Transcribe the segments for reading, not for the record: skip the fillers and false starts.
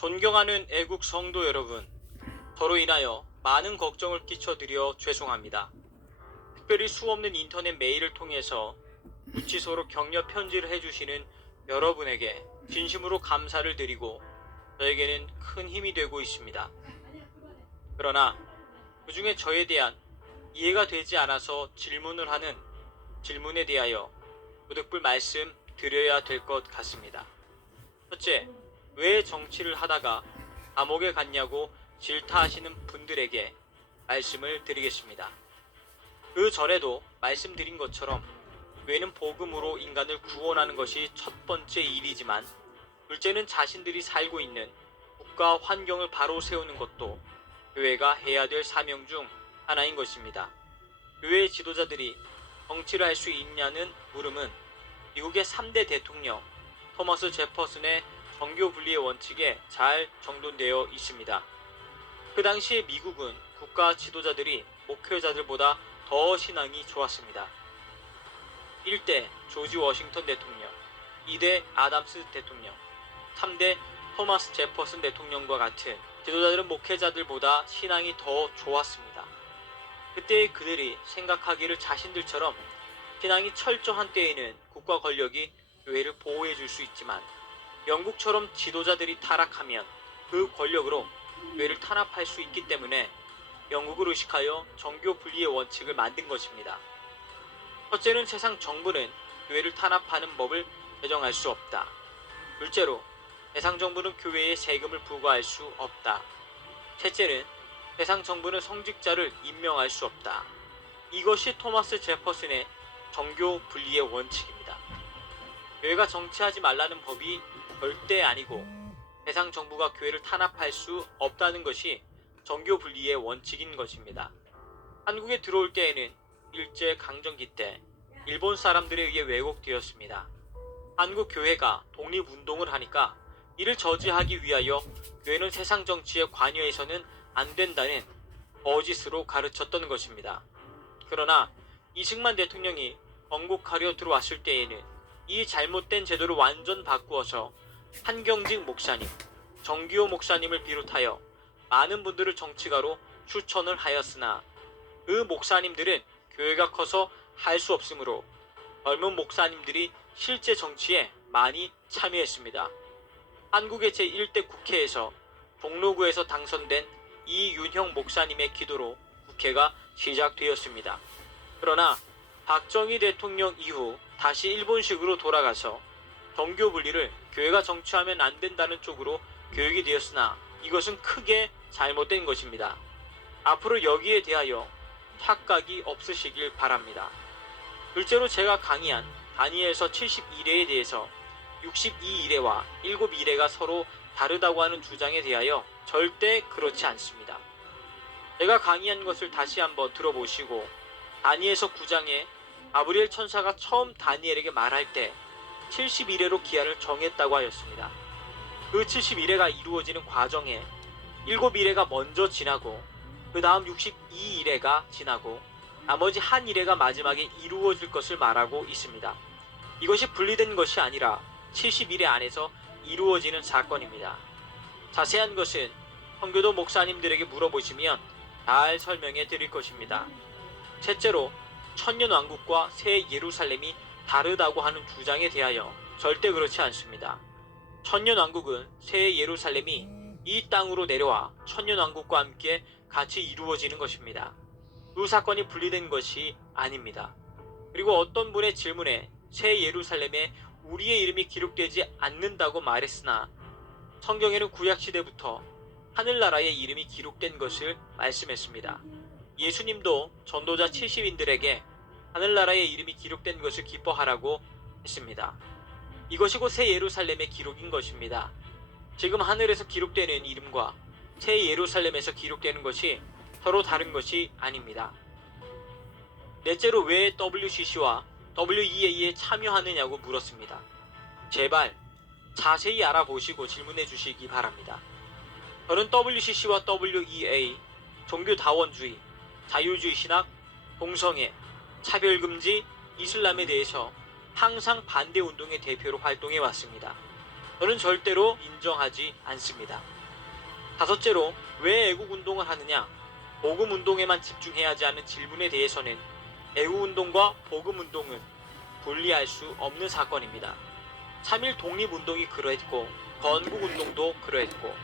존경하는 애국 성도 여러분, 저로 인하여 많은 걱정을 끼쳐드려 죄송합니다. 특별히 수없는 인터넷 메일을 통해서 구치소로 격려 편지를 해주시는 여러분에게 진심으로 감사를 드리고 저에게는 큰 힘이 되고 있습니다. 그러나 그 중에 저에 대한 이해가 되지 않아서 질문을 하는 질문에 대하여 부득불 말씀드려야 될 것 같습니다. 첫째, 왜 정치를 하다가 감옥에 갔냐고 질타하시는 분들에게 말씀을 드리겠습니다. 그 전에도 말씀드린 것처럼 교회는 복음으로 인간을 구원하는 것이 첫 번째 일이지만, 둘째는 자신들이 살고 있는 국가 환경을 바로 세우는 것도 교회가 해야 될 사명 중 하나인 것입니다. 교회의 지도자들이 정치를 할 수 있냐는 물음은 미국의 3대 대통령 토머스 제퍼슨의 정교 분리의 원칙에 잘 정돈되어 있습니다. 그 당시에 미국은 국가 지도자들이 목회자들보다 더 신앙이 좋았습니다. 1대 조지 워싱턴 대통령, 2대 아담스 대통령, 3대 토마스 제퍼슨 대통령과 같은 지도자들은 목회자들보다 신앙이 더 좋았습니다. 그때의 그들이 생각하기를 자신들처럼 신앙이 철저한 때에는 국가 권력이 교회를 보호해 줄 수 있지만, 영국처럼 지도자들이 타락하면 그 권력으로 교회를 탄압할 수 있기 때문에 영국을 의식하여 정교 분리의 원칙을 만든 것입니다. 첫째는 세상 정부는 교회를 탄압하는 법을 제정할 수 없다. 둘째로 세상 정부는 교회에 세금을 부과할 수 없다. 셋째는 세상 정부는 성직자를 임명할 수 없다. 이것이 토마스 제퍼슨의 정교 분리의 원칙입니다. 교회가 정치하지 말라는 법이 절대 아니고 세상 정부가 교회를 탄압할 수 없다는 것이 정교 분리의 원칙인 것입니다. 한국에 들어올 때에는 일제 강점기 때 일본 사람들에 의해 왜곡되었습니다. 한국 교회가 독립운동을 하니까 이를 저지하기 위하여 교회는 세상 정치에 관여해서는 안 된다는 거짓으로 가르쳤던 것입니다. 그러나 이승만 대통령이 건국하려 들어왔을 때에는 이 잘못된 제도를 완전 바꾸어서 한경직 목사님, 정기호 목사님을 비롯하여 많은 분들을 정치가로 추천을 하였으나, 그 목사님들은 교회가 커서 할 수 없으므로 젊은 목사님들이 실제 정치에 많이 참여했습니다. 한국의 제1대 국회에서 종로구에서 당선된 이윤형 목사님의 기도로 국회가 시작되었습니다. 그러나 박정희 대통령 이후 다시 일본식으로 돌아가서 정교 분리를 교회가 정치하면 안 된다는 쪽으로 교육이 되었으나, 이것은 크게 잘못된 것입니다. 앞으로 여기에 대하여 착각이 없으시길 바랍니다. 둘째로 제가 강의한 다니엘서 71회에 대해서 62일회와 7일회가 서로 다르다고 하는 주장에 대하여 절대 그렇지 않습니다. 제가 강의한 것을 다시 한번 들어보시고, 다니엘서 9장에 가브리엘 천사가 처음 다니엘에게 말할 때 71회로 기한을 정했다고 하였습니다. 그 71회가 이루어지는 과정에 7일회가 먼저 지나고 그 다음 62일회가 지나고 나머지 한 일회가 마지막에 이루어질 것을 말하고 있습니다. 이것이 분리된 것이 아니라 70일회 안에서 이루어지는 사건입니다. 자세한 것은 선교도 목사님들에게 물어보시면 잘 설명해 드릴 것입니다. 셋째로 천년왕국과 새 예루살렘이 다르다고 하는 주장에 대하여 절대 그렇지 않습니다. 천년왕국은 새 예루살렘이 이 땅으로 내려와 천년왕국과 함께 같이 이루어지는 것입니다. 두 사건이 분리된 것이 아닙니다. 그리고 어떤 분의 질문에 새 예루살렘에 우리의 이름이 기록되지 않는다고 말했으나, 성경에는 구약시대부터 하늘나라의 이름이 기록된 것을 말씀했습니다. 예수님도 전도자 70인들에게 하늘나라의 이름이 기록된 것을 기뻐하라고 했습니다. 이것이 곧 새 예루살렘의 기록인 것입니다. 지금 하늘에서 기록되는 이름과 새 예루살렘에서 기록되는 것이 서로 다른 것이 아닙니다. 넷째로 왜 WCC와 WEA에 참여하느냐고 물었습니다. 제발 자세히 알아보시고 질문해 주시기 바랍니다. 저는 WCC와 WEA, 종교다원주의, 자유주의 신학, 동성애, 차별금지, 이슬람에 대해서 항상 반대운동의 대표로 활동해 왔습니다. 저는 절대로 인정하지 않습니다. 다섯째로, 왜 애국운동을 하느냐? 복음운동에만 집중해야 하지 않은 질문에 대해서는 애국운동과 복음운동은 분리할 수 없는 사건입니다. 3.1 독립운동이 그러했고 건국운동도 그러했고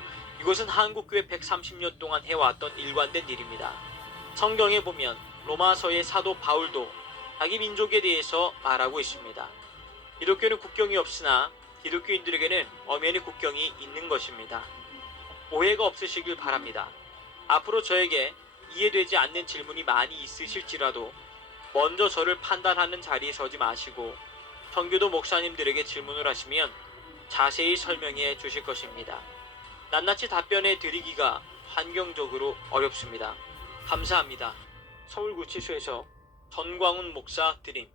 이것은 한국교회 130년 동안 해왔던 일관된 일입니다. 성경에 보면 로마서의 사도 바울도 자기 민족에 대해서 말하고 있습니다. 기독교는 국경이 없으나 기독교인들에게는 엄연히 국경이 있는 것입니다. 오해가 없으시길 바랍니다. 앞으로 저에게 이해되지 않는 질문이 많이 있으실지라도 먼저 저를 판단하는 자리에 서지 마시고 청교도 목사님들에게 질문을 하시면 자세히 설명해 주실 것입니다. 낱낱이 답변해 드리기가 환경적으로 어렵습니다. 감사합니다. 서울구치소에서 전광훈 목사 드림.